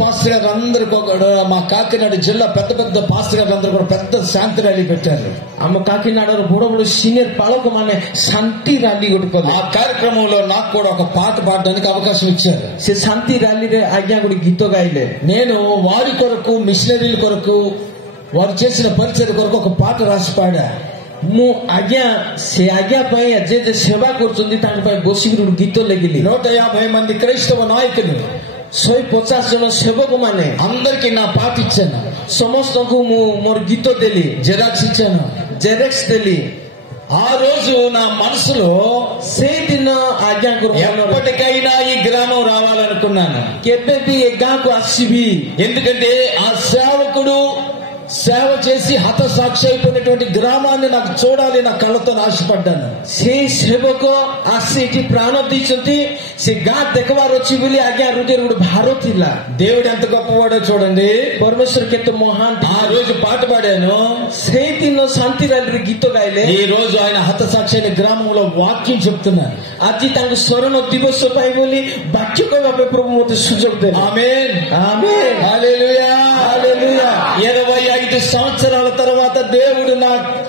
Pastor గారు అందరికి మా కాకినాడ జిల్లా పెద్ద పెద్ద పాస్టర్ గారు అందరూ కూడా పెద్ద శాంతి ర్యాలీ పెట్టారు. ଆମ କାକିନାଡର ବଡ ବଡ ସିନିୟର ପାଳକ ମାନେ ଶାନ୍ତି ରାଲି ଗୋଟେ କଲେ. ఆ కార్యక్రమంలో నాకు కూడా ఒక పాట పాడడానికి అవకాశం ఇచ్చారు. ସେ ଶାନ୍ତି ରାଲିରେ ଆଜ୍ଞା ଗୋଟେ ଗୀତ ଗାଇଲେ. నేను వారి కొరకు, మిషనరీల కొరకు, వారు చేసిన పరిచర్య కొరకు ఒక పాట రాసి పాడా. ମୁଁ ଆଜ୍ଞା ସେ ଆଜ୍ଞା ପାଇଁ ଯେ ସେବା କରୁଛନ୍ତି ତାଙ୍କ ପାଇଁ ବସିକିରି ଗୋଟେ ଗୀତ ଲେଖିଲି. 150 మంది క్రైస్తవ నాయకులు, 150 ଜଣ ସେବକ ମାନେ అందరికి నా పాట ఇచ్చాను. ସମସ୍ତଙ୍କୁ ମୁଁ ମୋର ଗୀତ ଦେଲି, జెరాక్స్ ఇచ్చాను, ଜେରେକ୍ସ ଦେଲି. ఆ రోజు నా మనసులో ସେଇଦିନ ଆଜ୍ଞାଙ୍କୁ ఎప్పటికైనా ఈ గ్రామం రావాలనుకున్నాను. କେବେ ବି ଏ ଗାଁକୁ ଆସିବି, ఎందుకంటే ఆ సేవకుడు సేవ చేసి హతసాక్షి అయిపోయినటువంటి గ్రామాన్ని నాకు చూడాలి, నా కళ్ళతో ఆశపడ్డాను. ସେଇ ସେବକ ଆସି ଏଠି ପ୍ରାଣ ଦେଇଛନ୍ତି, ସେ ଗାଁ ଦେଖିବାର ଅଛି ବୋଲି ଆଜ୍ଞା ହୃଦୟରେ ଗୋଟେ ଭାର ଥିଲା. దేవుడు ఎంత గొప్పవాడో చూడండి. ପରମେଶ୍ୱର କେତେ ମହାନ. ఆ రోజు పాట పాడాను, ସେଇଦିନ ଶାନ୍ତି ରାଲିରେ ଗୀତ ଗାଇଲେ. ఈ రోజు ఆయన హతసాక్షి అయిన గ్రామంలో వాక్యం చెప్తున్నారు. ଆଜି ତାଙ୍କୁ ସ୍ମରଣ ଦିବସ ପାଇଁ ବୋଲି ବାକ୍ୟ କହିବା ପାଇଁ ପ୍ରଭୁ ମୋତେ ସୁଯୋଗ ଦେଲେ. ఆమేన్, ఆమేన్, హల్లెలూయా, హల్లెలూయా. 25 సంవత్సరాల తర్వాత దేవుడు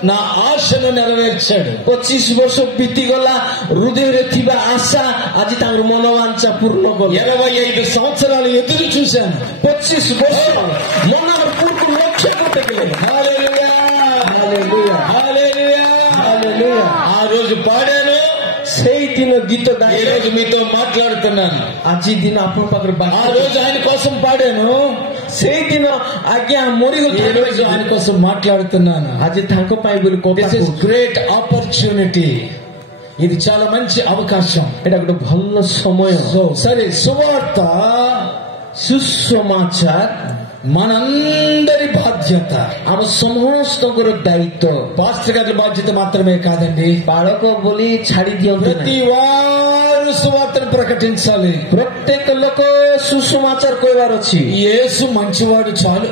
నా ఆశను నెరవేర్చాడు. 25 ବର୍ଷ ବିତିଗଲା, ହୃଦୟରେ ଥିବା ଆଶା ଆଜି ତାଙ୍କର ମନୋବାଞ୍ଛା ପୂର୍ଣ୍ଣ କଲେ. 25 సంవత్సరాలు ఎదురు చూశాను. 25 ବର୍ଷ ମନର ପୂର୍ଣ୍ଣ ଲକ୍ଷ୍ୟ କରିଥିଲେ. హల్లెలూయా, హల్లెలూయా, హల్లెలూయా, హల్లెలూయా. ఆ రోజు పాడాను, ସେଇଦିନ ଗୀତ ఈ ଗାଇଲେ. రోజు మీతో మాట్లాడుతున్నాను. ଆଜି ଦିନ ଆପଣଙ୍କ ପାଖରେ ఆ రోజు ఆయన కోసం పాడాను, ସେଇଦିନ ଆଜ୍ଞା ఈ ମରିଗଲେ. రోజు ఆయన కోసం మాట్లాడుతున్నాను. ଆଜି ତାଙ୍କ ପାଇଁ ବୋଲି దిస్ ఇస్ గ్రేట్ ఆపర్చునిటీ. ఇది చాలా మంచి అవకాశం. ଏଇଟା ଗୋଟେ ଭଲ ସମୟ. సరే, సువార్త ସୁସମାଚାର మనందరి బాధ్యత, ଆମ ସମସ୍ତଙ୍କର ଦାୟିତ୍ୱ. పాస్టర్ గారి బాధ్యత మాత్రమే కాదండి. ବାଳକ ବୋଲି ଛାଡି ଦିଅନ୍ତୁ ప్రతి ନାହିଁ. వారు సువార్తను ప్రకటించాలి. ପ୍ରତ୍ୟେକ ଲୋକ ସୁସମାଚାର କହିବାର ଅଛି. యేసు మంచివాడు చాలు.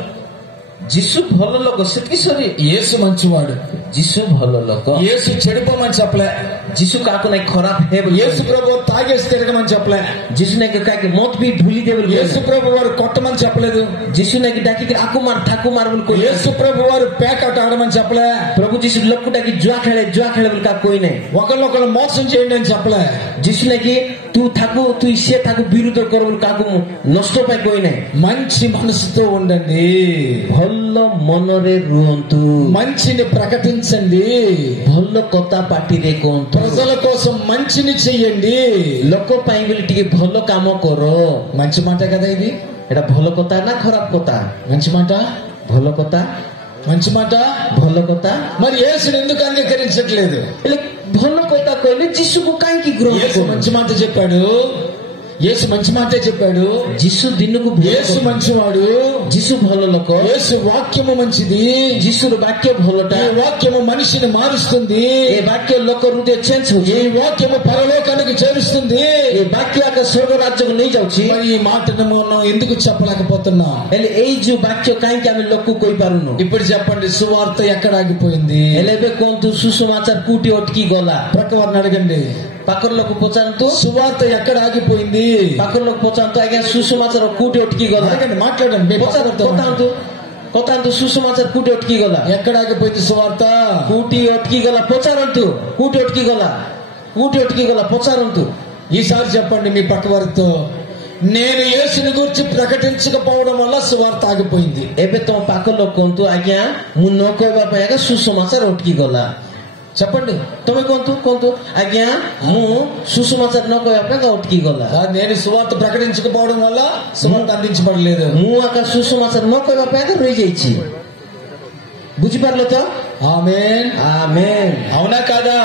ଯୀଶୁ ଭଲ ଲୋକ, ସେତିକି ସରି. యేసు మంచివాడు. ଯୀଶୁ ଭଲ ଲୋକ. యేసు చెడిపోమని చెప్పలే. ଯୀଶୁ କାହାକୁ ନାଇଁ ଖରାପ ହେବ. యేసు ప్రభు తాగేసి తిరగమని చెప్పలే. ଯୀଶୁ ନାଇଁ କାହାକି ମଦ ବି ଭୁଲି ଦେବେ. యేసు ప్రభు వారు కొట్టమని చెప్పలేదు. ଯୀଶୁ ନାଇଁ ଡାକିକି ଆକୁ ମାର ଠାକୁ ମାର ବୋଲି କହିଲେ. యేసు ప్రభు వారు పేకాట ఆడమని చెప్పలే. ପ୍ରଭୁ ଯୀଶୁ ଲୋକକୁ ଡାକି ଜୁଆ ଖେଳେ ବୋଲି କାହାକୁ କହି ନାହିଁ. ఒకళ్ళొకళ్ళు మోసం చేయండి అని చెప్పలే. ଯୀଶୁ ନାଇଁ କି ତୁ ସିଏ ତାକୁ ବିରୁଦ୍ଧ କର ବୋଲି କାହାକୁ ନଷ୍ଟ ପାଇଁ କହି ନାହିଁ. మంచి మనసుతో ఉండండి, ଭଲ ମନରେ ରୁହନ୍ତୁ, మంచిని ప్రకటించండి, ଭଲ କଥା ପାଟିରେ କୁହନ୍ତୁ, ప్రజల కోసం మంచిని చెయ్యండి. ଲୋକ ପାଇଁ ବୋଲି ଟିକେ ଭଲ କାମ କର. మంచి మాట కదా ఇది. ଏଟା ଭଲ କଥା ନା ଖରାପ କଥା? మంచి మాట, ଭଲ କଥା, మంచి మాట. ଭଲ କଥା. మరి యేసుని ఎందుకు అంగీకరించట్లేదు? ହେଲେ ଭଲ କଥା କହିଲେ ଯୀଶୁକୁ କାହିଁକି ଗ୍ରହଣ యేసు କରୁନ? మంచి మాట చెప్పాడు, యేసు మంచి మాటే చెప్పాడు. ଯୀଶୁ ଦିନକୁ యేసు మంచివాడు, ଯୀଶୁ ଭଲ ଲୋକ, యేసు వాక్యము మంచిది. ଯୀଶୁର ବାକ୍ୟ ଭଲଟା. ఈ వాక్యము మనిషిని మారుస్తుంది. ଏ ବାକ୍ୟ ଲୋକ ହୃଦୟ ଚେଞ୍ଜ ହଉଛି. ఈ వాక్యము పరలోకానికి చేరుస్తుంది. ଏ ବାକ୍ୟ ଆଗ ସ୍ୱର୍ଗ ରାଜ୍ୟକୁ ନେଇଯାଉଛି. మరి ఈ మాటను మనం ఎందుకు చెప్పలేకపోతున్నాం? ହେଲେ ଏଇ ଯୋଉ ବାକ୍ୟ କାହିଁକି ଆମେ ଲୋକକୁ କହିପାରୁନୁ? ఇప్పుడు చెప్పండి, సువార్త ఎక్కడ ఆగిపోయింది? ହେଲେ ଏବେ କୁହନ୍ତୁ ସୁସମାଚାର କୋଉଠି ଅଟକି ଗଲା? ప్రక్క వారిని అడగండి, ପାଖର ଲୋକ ପଚାରନ୍ତୁ, సువార్త ఎక్కడ ఆగిపోయింది? ପାଖର ଲୋକ ପଚାରନ୍ତୁ, ଆଜ୍ଞା ସୁସମାଚାର କୋଉଠି ଅଟକି ଗଲା? అడగండి, మాట్లాడండి, ପଚାରନ୍ତୁ ସୁସମାଚାର କୋଉଠି ଅଟକି ଗଲା? ఎక్కడ ఆగిపోయింది సువార్త? କୋଉଠି ଅଟକି ଗଲା ପଚାରନ୍ତୁ. କୋଉଠି ଅଟକି ଗଲା? କୋଉଠି ଅଟକି ଗଲା ପଚାରନ୍ତୁ. ఈసారి చెప్పండి మీ పక్క వారితో, నేను యేసుని గురించి ప్రకటించకపోవడం వల్ల సువార్త ఆగిపోయింది. ଏବେ ତମ ପାଖ ଲୋକ କୁହନ୍ତୁ, ଆଜ୍ଞା ମୁଁ ନ କହିବା ପାଇଁ ଆଜ୍ଞା ସୁସମାଚାର ଅଟକି ଗଲା. చెప్పండి, ତମେ କୁହନ୍ତୁ, ଆଜ୍ଞା ମୁଁ ସୁସମାଚାର ନ କହିବା ପାଇଁ ଅଟକି ଗଲା. నేను సువార్త ప్రకటించకపోవడం వల్ల సువార్త అందించబడలేదు. ମୁଁ ଆକା ସୁସମାଚାର ନ କହିବା ପାଇଁ ଆକା ରହିଯାଇଛି. ବୁଝିପାରିଲ ତ? ఆమేన్, ఆమేన్. అవునా కాదా?